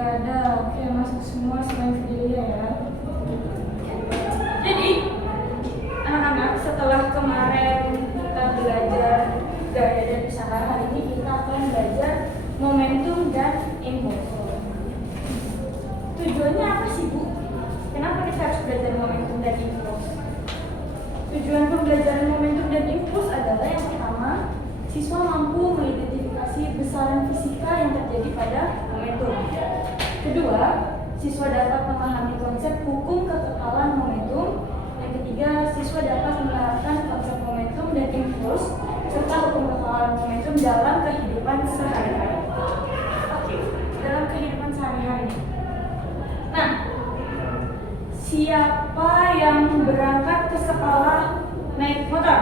Nggak ada. Oke, masuk semua selain Fidelia ya. Jadi, anak-anak setelah kemarin kita belajar gaya dan usaha, hari ini kita akan belajar momentum dan impuls. Tujuannya apa sih, Bu? Kenapa kita harus belajar momentum dan impuls? Tujuan pembelajaran momentum dan impuls adalah yang pertama, siswa mampu mengidentifikasi besaran fisika yang terjadi pada momentum. Kedua, siswa dapat memahami konsep hukum kekekalan momentum. Yang ketiga, siswa dapat menerapkan konsep momentum dan impuls serta hukum kekekalan momentum dalam kehidupan sehari-hari. Oke, dalam kehidupan sehari-hari. Nah, siapa yang berangkat ke sekolah naik motor?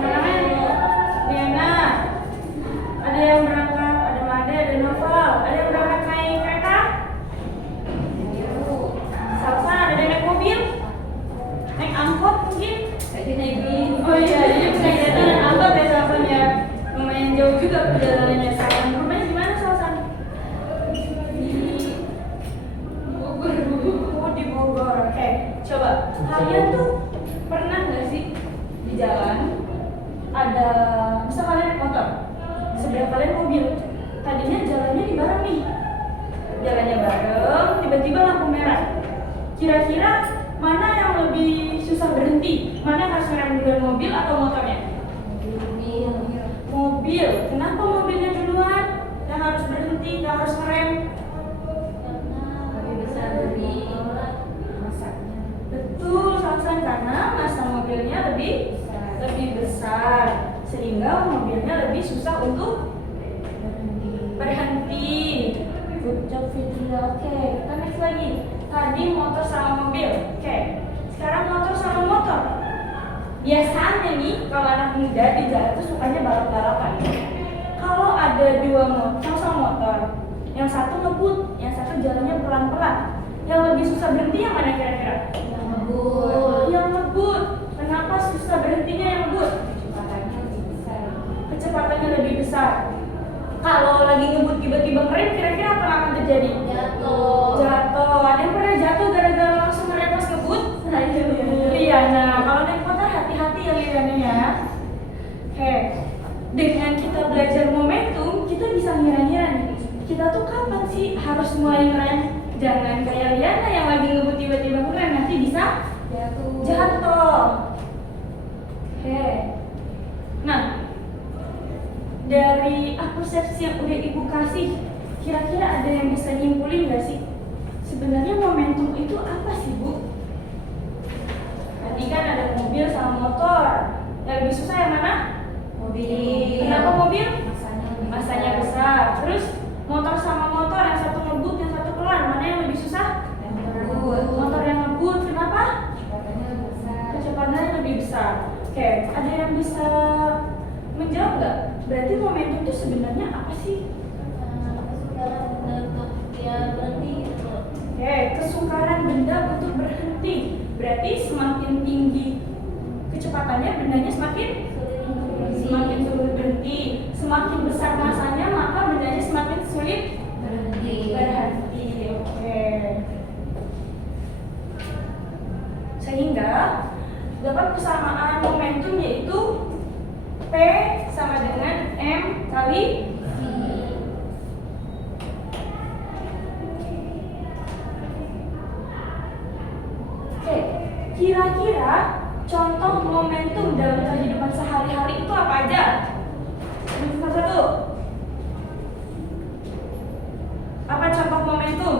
Namanya Diana. Ada yang berangkat, ada Made, ada Noval. Ada yang berangkat naik kereta? Salsa, ada yang naik mobil? Naik angkot mungkin? Naik bis. Oh iya, jadi naik kereta dan angkot ya Salsanya. Lumayan jauh juga perjalanannya. Salsa rumahnya di mana Salsa? Di Bogor. Oke, coba kalian tuh pernah nggak sih di jalan ada, misal kalian naik motor, sebelah kalian mobil, tadinya jalannya di bareng nih, jalannya bareng, tiba-tiba lampu merah. Kira-kira mana yang lebih susah berhenti? Mana yang harus ngerem duluan, mobil atau motornya? Mobil. Kenapa mobilnya duluan yang harus berhenti, yang harus ngerem? Betul, Salsan, karena masa mobilnya lebih besar, sehingga mobilnya lebih susah untuk berhenti. Good job, Fitria. Oke, kita next lagi. Tadi motor sama mobil. Oke, sekarang motor sama motor. Biasanya nih, kalau anak muda di jalan tuh sukanya balap-balapan. Kalau ada dua motor sama motor, yang satu ngebut, yang satu jalannya pelan-pelan, yang lebih susah berhenti yang mana kira-kira? Yang ngebut. Kenapa susah berhentinya yang ngebut? Kecepatannya lebih besar. Kalau lagi ngebut tiba-tiba ngerem, kira-kira apa yang akan terjadi? Jatuh. Ada yang pernah jatuh gara-gara langsung ngerem pas ngebut? Iya. Nah, kalau naik motor hati-hati ya Liliana ya. Oke. Dengan kita belajar momentum, kita bisa ngira-ngira nih. Kita tuh kapan sih harus mulai ngerem? Jangan kayak Liana yang lagi ngebut tiba-tiba ngerem, nanti bisa jatuh. Oke. Nah, dari persepsi yang udah Ibu kasih, kira-kira ada yang bisa nyimpulin gak sih? Sebenarnya momentum itu apa sih, Bu? Tadi kan ada mobil sama motor. Yang lebih susah yang mana? Mobil. Kenapa mobil? Masanya besar. Terus motor sama motor, yang satu ngebut, yang satu pelan. Mana yang lebih susah? Motor yang ngebut. Kenapa? Kecepatannya lebih besar. Oke, ada yang bisa menjawab nggak? Berarti momentum itu sebenarnya apa sih? Oke, kesukaran benda untuk berhenti. Berarti semakin tinggi kecepatannya, bendanya semakin sulit berhenti. Semakin besar masanya, maka bendanya semakin sulit berhenti. Oke. Sehingga dapat persamaan momentum yaitu P sama dengan M kali V. Oke, kira-kira contoh momentum dalam kehidupan sehari-hari itu apa aja? Satu. Apa contoh momentum?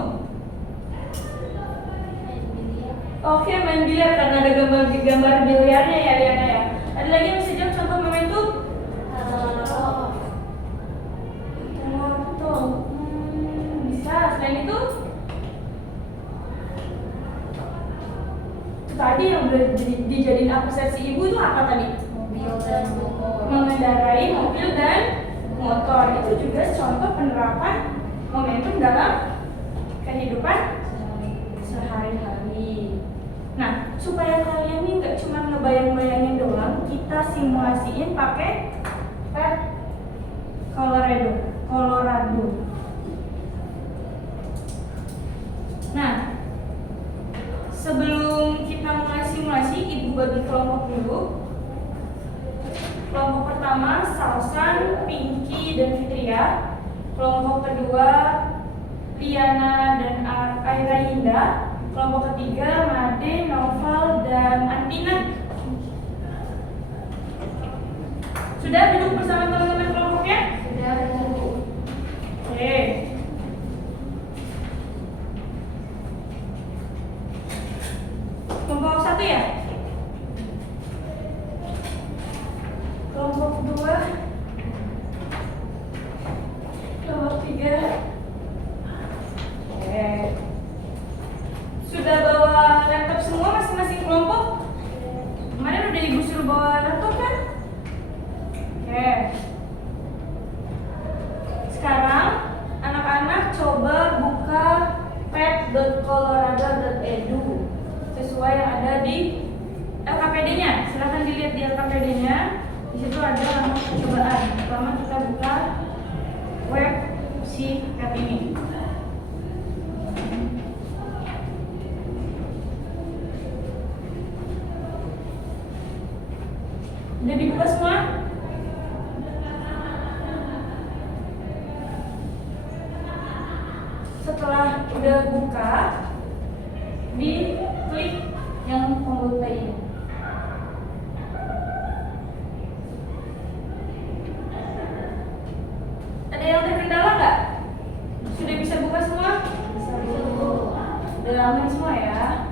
Oke, main biliar karena ada gambar biliarnya ya Liana ya. Ada lagi yang bisa jawab contoh momentum? Motor. Bisa. Selain itu? Tadi yang udah dijadiin persepsi Ibu itu apa tadi? Mobil dan motor. Mengendarai mobil dan motor. Itu juga contoh penerapan momentum dalam kehidupan sehari-hari. Nah, supaya kalian nih nggak cuma ngebayang-bayangin doang, kita simulasiin pakai pet Colorado. bagi kelompok dulu. Kelompok pertama Salsan, Pinky, dan Fitria. Kelompok kedua Liana dan Aira Indah. Kelompok ketiga Made, Noval, dan Antina. Sudah duduk bersama teman-teman kelompoknya? Sudah Bu. Oke. Kelompok satu ya? Kelompok dua, kelompok tiga. Oke. Sudah bawa laptop semua masing-masing kelompok? Kemarin udah ibu suruh bawa laptop kan? Oke. Sekarang anak-anak coba buka pet.colorado.edu sesuai yang ada di LKPD-nya. Silahkan dilihat di LKPD-nya. Di situ ada nama percobaan. Pertama kita buka web si pet ini. Udah dibuka semua? Setelah udah buka, diklik yang tombol play ini. Ada yang terkendala nggak? Sudah bisa buka semua? Bisa Bu. Udah aman semua ya?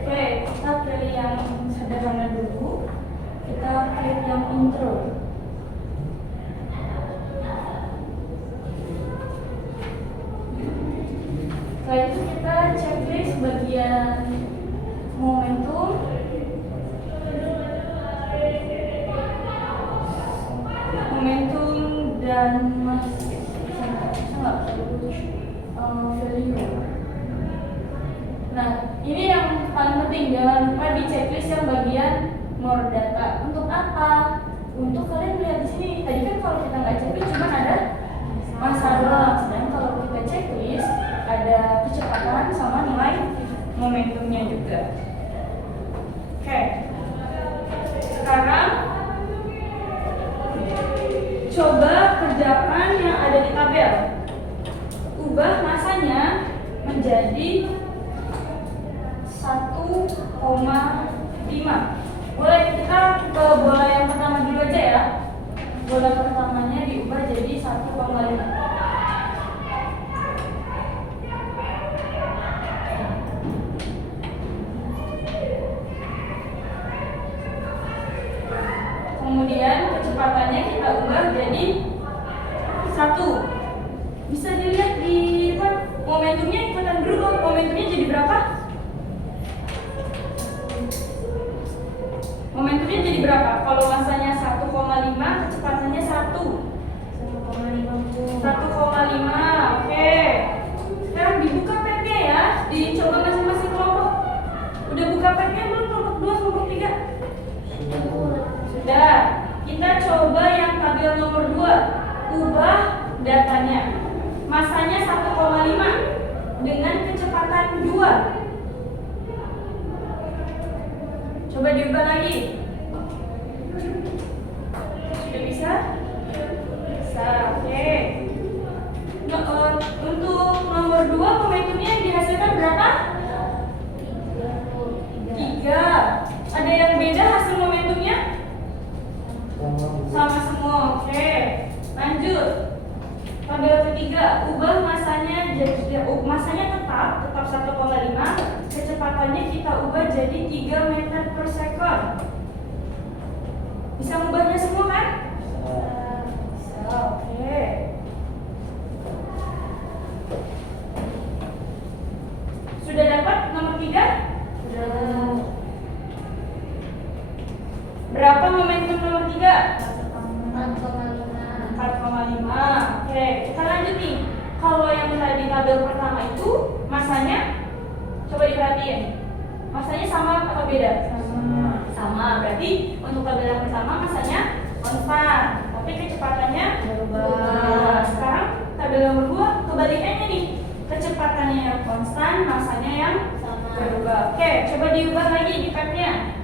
Oke, kita pilih yang sederhana dulu. Kita klik yang intro. Setelah itu kita checklist bagian momentum, dan value. Nah, ini yang paling penting, jangan lupa di checklist yang bagian more data. Untuk apa? Untuk kalian lihat di sini. Tadi kan kalau kita nggak checklist cuma ada masalah. Sedangkan kalau kita checklist ada kecepatan sama nilai momentumnya juga. Oke. Sekarang coba kerjakan yang ada di tabel. Ubah masanya menjadi 1,5. Boleh kita ke bola yang pertama dulu aja ya. Bola pertamanya diubah jadi 1,5. Kemudian kecepatannya kita ubah jadi 1. Bisa dilihat di momentumnya ikutan berubah. Momentumnya jadi berapa? Momentumnya jadi berapa? Kalau masanya 1,5, kecepatannya 1. 1,5. Oke. Sekarang dibuka petnya ya. Dicoba masing-masing kelompok. Udah buka petnya belum? Kelompok 2, kelompok 3? Sudah. Kita coba yang tabel nomor 2. Ubah datanya. Masanya 1,5 dengan kecepatan 2. Coba diubah lagi. Sudah bisa? Bisa. Oke. Untuk nomor 2 momentumnya yang dihasilkan berapa? 3. Ada yang beda hasil momentumnya? Sama semua. Oke. Lanjut. Tabel ketiga, ubah masanya tetap 1,5. Kecepatannya kita ubah jadi 3 meter per second. Bisa mengubahnya semua kan? Bisa. Oke. Sudah dapat nomor 3? Sudah. Berapa momentum nomor 3? 4,5. 4,5. Oke, kita lanjut nih. Kalau yang tadi tabel pertama itu masanya, coba diperhatiin. Masanya sama atau beda? Sama. Berarti untuk tabel yang pertama masanya konstan, tapi kecepatannya berubah. Sekarang tabel nomor 2 kebalikannya nih. Kecepatannya yang konstan, masanya yang Sama. berubah. Oke, coba diubah lagi di petnya.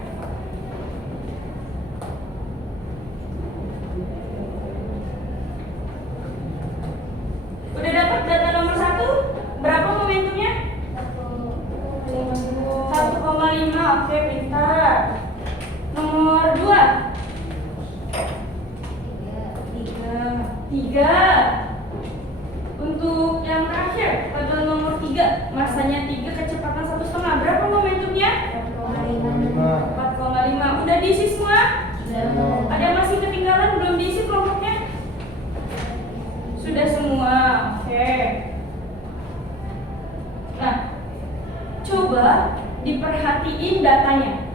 coba diperhatiin datanya.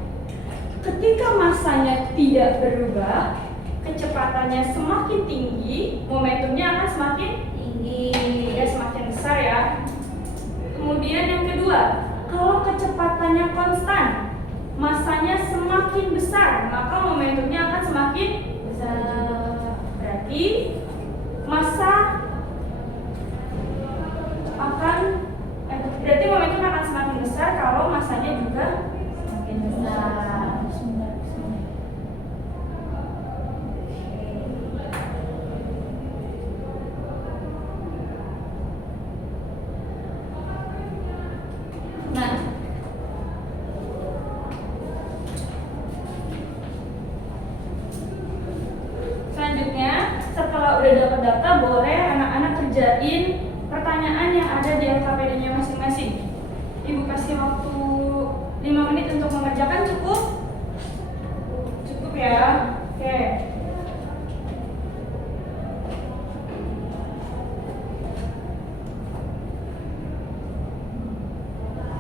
Ketika masanya tidak berubah, kecepatannya semakin tinggi, momentumnya akan semakin tinggi. ya semakin besar ya. Kemudian yang kedua, kalau kecepatannya konstan, masanya semakin besar, maka momentumnya akan semakin Besar. berarti massa akan berarti momentum akan semakin besar kalau masanya juga Semakin besar. nah. Selanjutnya, setelah udah dapat data, boleh anak-anak kerjain pertanyaan yang ada di LKPD-nya masing-masing. Ibu kasih waktu 5 menit untuk mengerjakan, cukup? Cukup ya? Oke.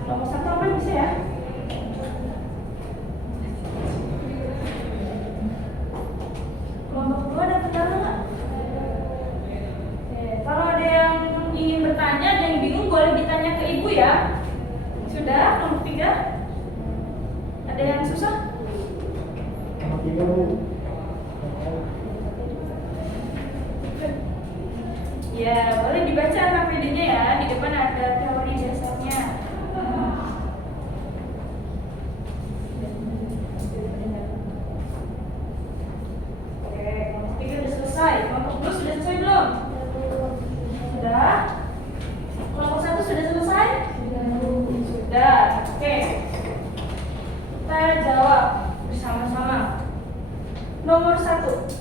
Nomor 1 apa bisa ya? Kelompok 2 dapat data nggak? Oke, kalau ada yang ingin bertanya dan bingung boleh ditanya ke ibu ya. Sudah, kelompok 3? Ada yang susah? Nomor 3 Bu. Ya, boleh dibaca KPD-nya ya. Di depan ada teori dasarnya. Oke, kelompok 3 udah selesai. Kelompok 2 sudah selesai belum? Sudah? Kelompok 1 sudah selesai? Sudah. Oke. Kita jawab bersama-sama. Nomor 1.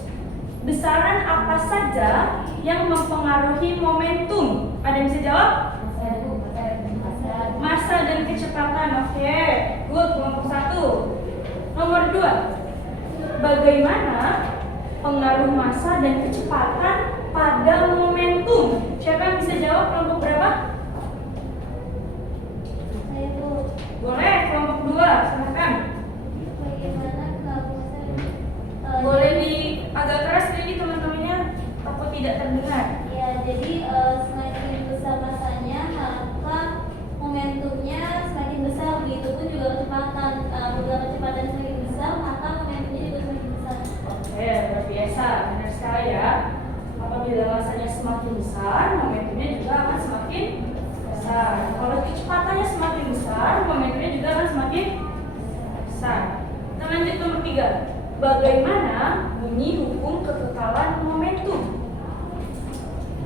Besaran apa saja yang mempengaruhi momentum? Ada yang bisa jawab? Massa dan kecepatan. Oke. Good, kelompok 1. Nomor 2. Bagaimana pengaruh massa dan kecepatan pada momentum? Siapa yang bisa jawab kelompok berapa? Saya Bu. Boleh, kelompok 2, silakan. Bagaimana kalau Boleh di agak keras jadi teman-temannya takut tidak terdengar. ya, jadi semakin besar masanya, maka momentumnya semakin besar. Begitupun juga kecepatan. Bila kecepatan semakin besar, maka momentumnya juga semakin besar. Oke, luar biasa, benar sekali ya. Apabila masanya semakin besar, momentumnya juga akan semakin besar. Kalau kecepatannya semakin besar, momentumnya juga akan semakin besar. Kita lanjut nomor 3. Bagaimana bunyi hukum kekekalan momentum?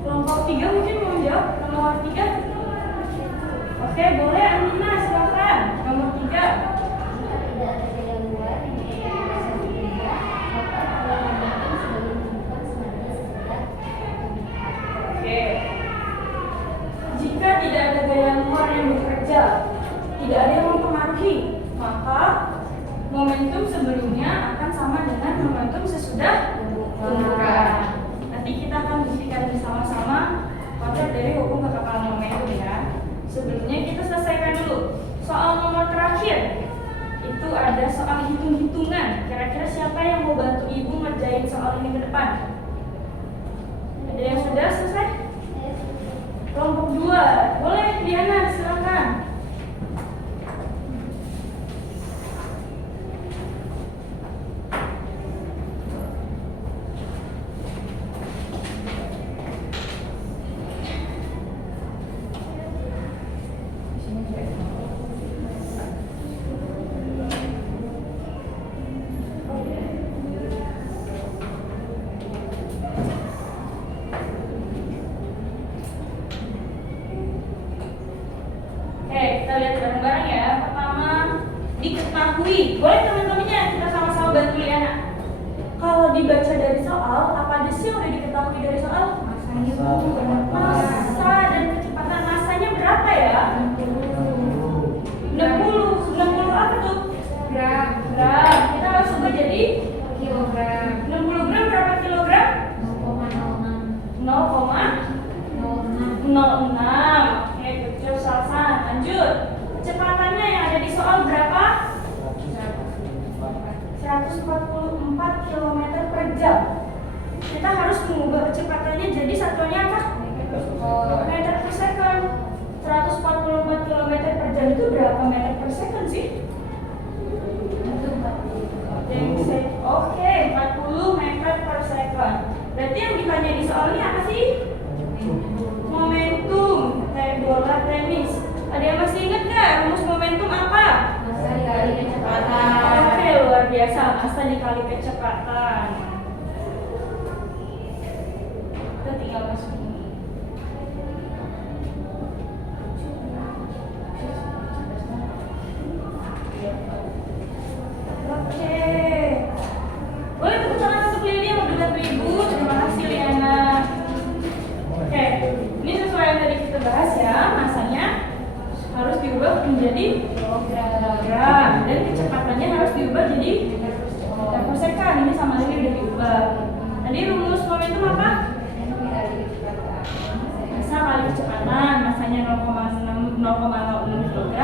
Kelompok 3 mungkin mau jawab nomor 3. Oke, boleh Amina, silakan. Nomor 3. Jika tidak ada gangguan yang bisa bekerja, maka pola momentum sebagai menunjukkan sebenarnya sesudah. Oke. Jika tidak ada gaya luar yang bekerja, tidak ada yang mempengaruhi, maka momentum sebelumnya akan sama dengan momentum sesudah pembukaan. Nanti kita akan buktikan bersama-sama konsep dari hukum kekekalan momentum ya. Sebelumnya kita selesaikan dulu soal nomor terakhir. Itu ada soal hitung-hitungan. Kira-kira siapa yang mau bantu ibu ngerjain soal ini ke depan? Ada yang sudah selesai? Kelompok 2, boleh Diana, silakan. Oke, kita lihat bareng-bareng ya. Pertama, diketahui. Boleh teman-temannya kita sama-sama bantu Liana. Kalau dibaca dari soal, apa aja sih yang udah diketahui dari soal? Massa dan kecepatan. Massanya berapa ya? 60 apa tuh? Gram. Gram. Kita langsung ubah jadi Kilogram. 60 gram berapa kilogram? 0,06. 0,06. Oke, kecil Salsan. Lanjut. Kecepatannya yang ada di soal berapa? 144 km per jam. Kita harus mengubah kecepatannya jadi satuannya apa? Meter per second. 144 km per jam itu berapa meter per second sih? Oke, 40 meter per second. Berarti yang ditanya di soal ini apa sih? Momentum kayak bola tenis. Ada yang masih ingat nggak rumus momentum apa? Masa dikali kecepatan. Oke, luar biasa. Masa dikali kecepatan. Kita tinggal masuk ini. Oke. Boleh tepuk tangan untuk Lili yang udah bantu Ibu. Terima kasih Liana. Oke, ini sesuai yang tadi kita bahas ya. Masanya harus diubah menjadi kilogram dan kecepatannya harus diubah jadi meter per second. Ini sama Lili udah diubah. Tadi rumus momentum apa? Masa kali kecepatan. Masanya 0,06 kg,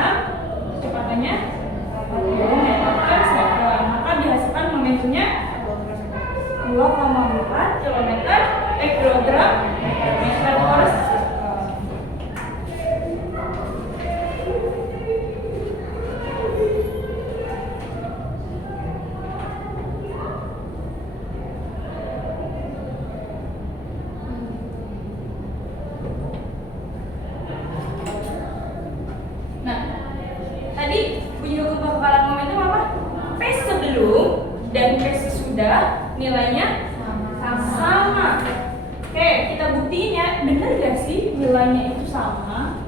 kecepatannya 40 meter per second. Maka dihasilkan momentumnya 2,4 kilogram meter per second. Nah, tadi bunyi hukum kekebalan momentum apa? P sebelum dan P sesudah nilainya sama. Oke, kita buktiin ya. Bener gak sih nilainya itu sama?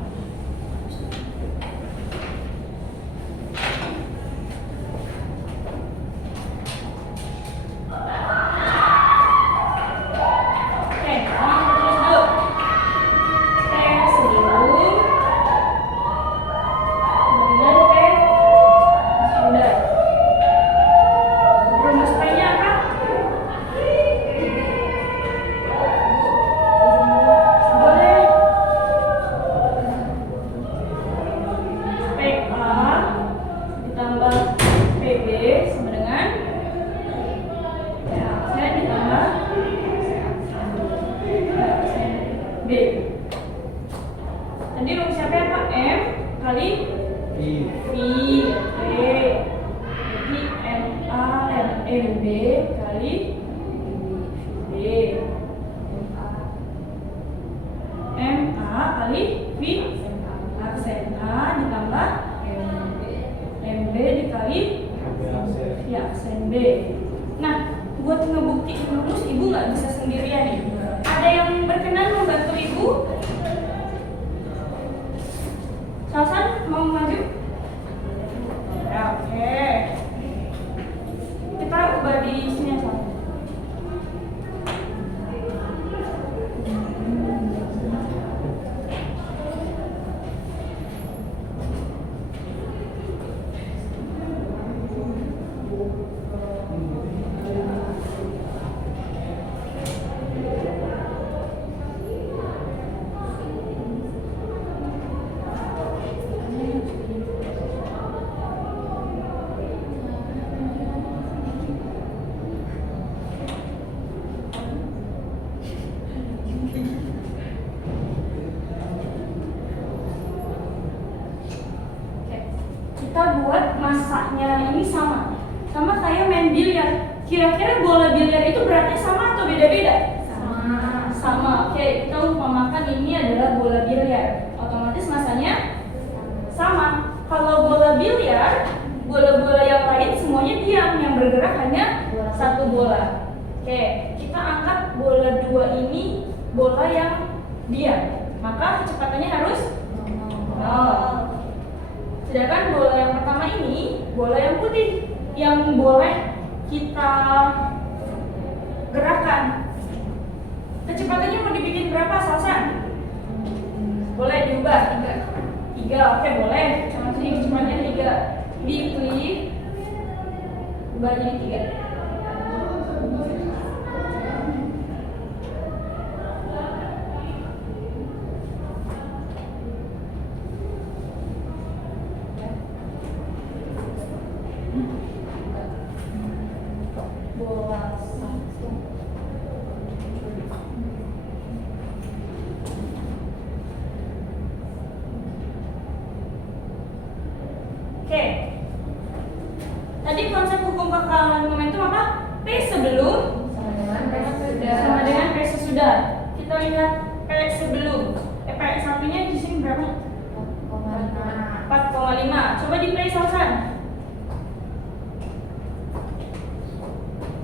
Oke, kita tulis dulu. P sebelum dengan P sudah. Rumus P-nya apa? Boleh. PA ditambah PB sama dengan PAC ditambah B. Tadi rumus siapa ya Pak? M kali V. Oke. Jadi MB kali B. MA kali V aksen A ditambah MB dikali V aksen B. Nah, buat ngebuktiin rumus Ibu nggak bisa sendirian nih. Ada yang berkenan membantu Ibu? Sasan mau maju? Ya, oke. Kita ubah di sini ya, San. Kita buat masanya ini sama kayak main biliar. Kira-kira bola biliar itu beratnya sama atau beda-beda? Sama. Oke, kita umpamakan ini adalah bola biliar. Otomatis masanya sama. Kalau bola biliar, bola-bola yang lain semuanya diam, yang bergerak hanya satu bola. Oke, kita angkat bola 2 ini bola yang diam. Maka kecepatannya harus 0. Sedangkan bola yang pertama ini, bola yang putih, yang boleh kita gerakan. Kecepatannya mau dibikin berapa, Salsa? Boleh diubah? 3. Oke, boleh. Sama sini kecepatannya 3. Diklik, ubah jadi 3. Oke. Tadi konsep hukum kekalahan momentum apa? P sebelum sama dengan P sesudah. Kita lihat P sebelum. P satunya di sini berapa? 4,5. Coba di play Salsan.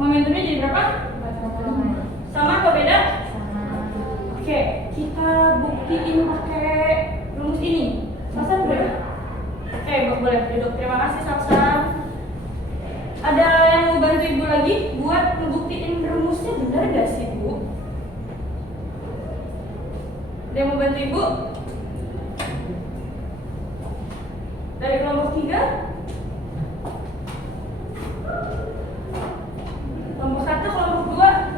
Momentumnya jadi berapa? Sama atau beda? Oke, kita buktiin pakai rumus ini. Salsan boleh? Oke, boleh duduk. Terima kasih Salsan. Ada yang mau bantu ibu lagi buat ngebuktiin rumusnya benar gak sih bu? Ada yang mau bantu ibu? Dari kelompok 3? Kelompok 1, kelompok 2?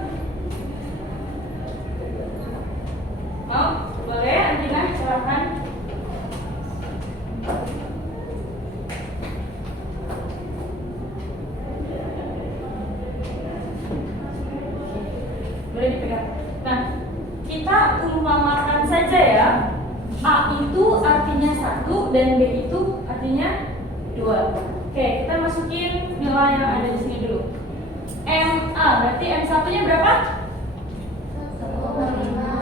Mau? Boleh, Antina, silakan. Boleh dipegang. Nah, kita umpamakan saja ya. A itu artinya 1 dan B itu artinya 2. Oke, kita masukin nilai yang ada di sini dulu. MA berarti M1-nya berapa?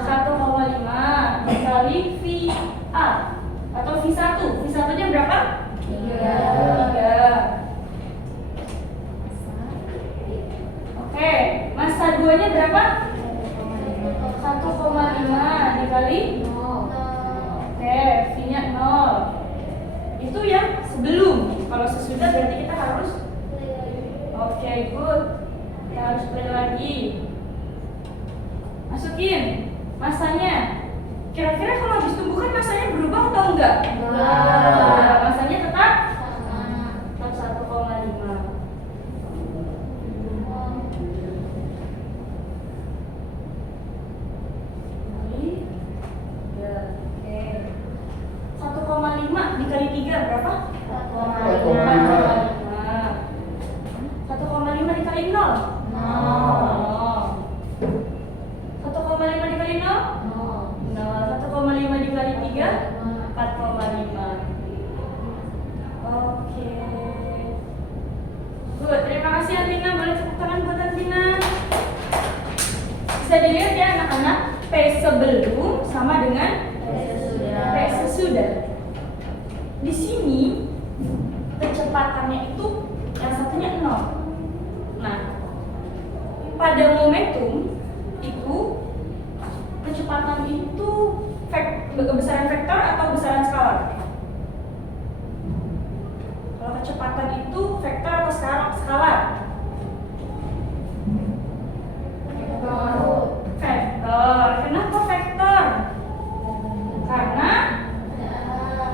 1,5 dikali VA atau V1. V1-nya berapa? 3. Oke, massa 2-nya berapa? 1,5 dikali oke, V-nya 0. Itu yang sebelum. Kalau sesudah berarti kita harus oke, good. Kita harus play lagi. Masukin masanya. Kira-kira kalau habis tumbukan masanya berubah atau enggak? Enggak. Masanya tetap 1,5. Dikali 3 berapa? 1,5 dikali 0? 1,5 dikali 0? 1,5 dikali 3? 4,5. Oke. Good, terima kasih Antina. Boleh tepuk tangan buat Antina. Bisa dilihat ya anak-anak, P sebelum sama dengan P sesudah. Di sini kecepatannya itu yang satunya 0. Nah, pada momentum itu kecepatan itu besaran vektor atau besaran skalar? Kalau kecepatan itu vektor atau skalar? Vektor. Kenapa vektor? Karena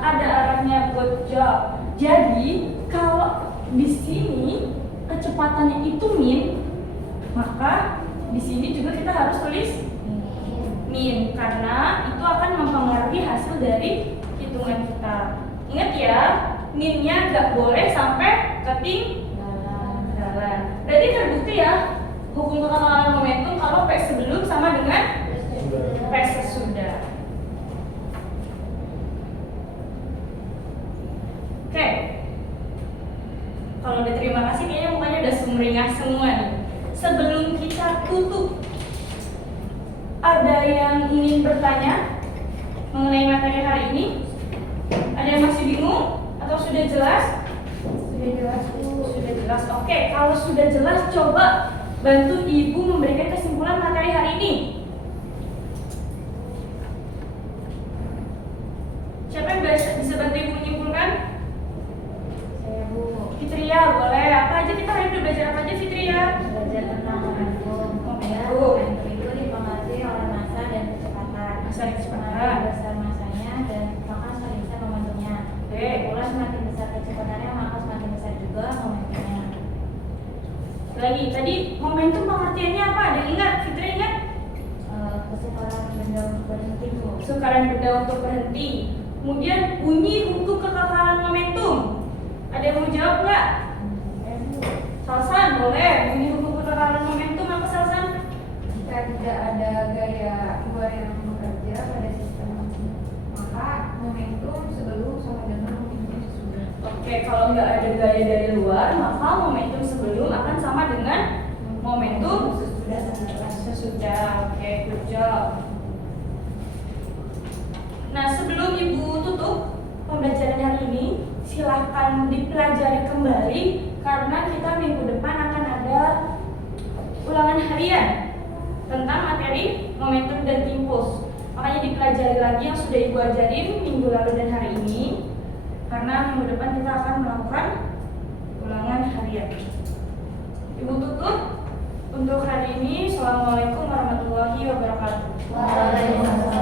ada arahnya buat jauh. Jadi kalau di sini kecepatannya itu min, maka di sini juga kita harus tulis min karena itu akan mempengaruhi hasil dari hitungan kita. Ingat ya, minnya nggak boleh sampai ketinggalan. Berarti terbukti ya hukum kekalahan momentum kalau P sebelum sama dengan P sesudah. Oke, kalau udah terima kasih kayaknya mukanya udah sumringah semua nih. Sebelum kita tutup, ada yang ingin bertanya mengenai materi hari ini? Ada yang masih bingung atau sudah jelas? Sudah jelas Bu. Sudah jelas. Oke, kalau sudah jelas coba bantu Ibu memberikan kesimpulan materi hari ini. Siapa yang bisa bantu Ibu menyimpulkan? Saya Bu. Fitria, boleh. Apa aja kita hari ini udah belajar apa aja Fitria? Belajar tentang momentum. Momentum itu dipengaruhi oleh massa dan kecepatan. Massa dan kecepatan. Semakin besar massanya dan maka semakin besar momentumnya. Oke. Pula semakin besar kecepatannya maka semakin besar juga momentumnya. Lagi, tadi momentum pengertiannya apa? Ada yang ingat? Fitri ingat? Kesukaran benda untuk berhenti Bu. Sukaran benda untuk berhenti. Kemudian bunyi hukum kekekalan momentum. Ada yang mau jawab nggak? Salsan, boleh. Bunyi hukum kekekalan momentum apa Salsan? Jika tidak ada gaya luar yang bekerja pada sistem maka momentum sebelum sama dengan momentum sesudah. Oke, Oke, kalau nggak ada gaya dari luar, maka momentum sebelum akan sama dengan momentum sesudah. Oke, good job. Nah, sebelum Ibu tutup pembelajaran hari ini, silahkan dipelajari kembali karena kita minggu depan akan ada ulangan harian tentang materi momentum dan impuls. Makanya dipelajari lagi yang sudah Ibu ajarin minggu lalu dan hari ini, karena minggu depan kita akan melakukan ulangan harian. Ibu tutup untuk hari ini. Assalamualaikum warahmatullahi wabarakatuh. Waalaikumsalam.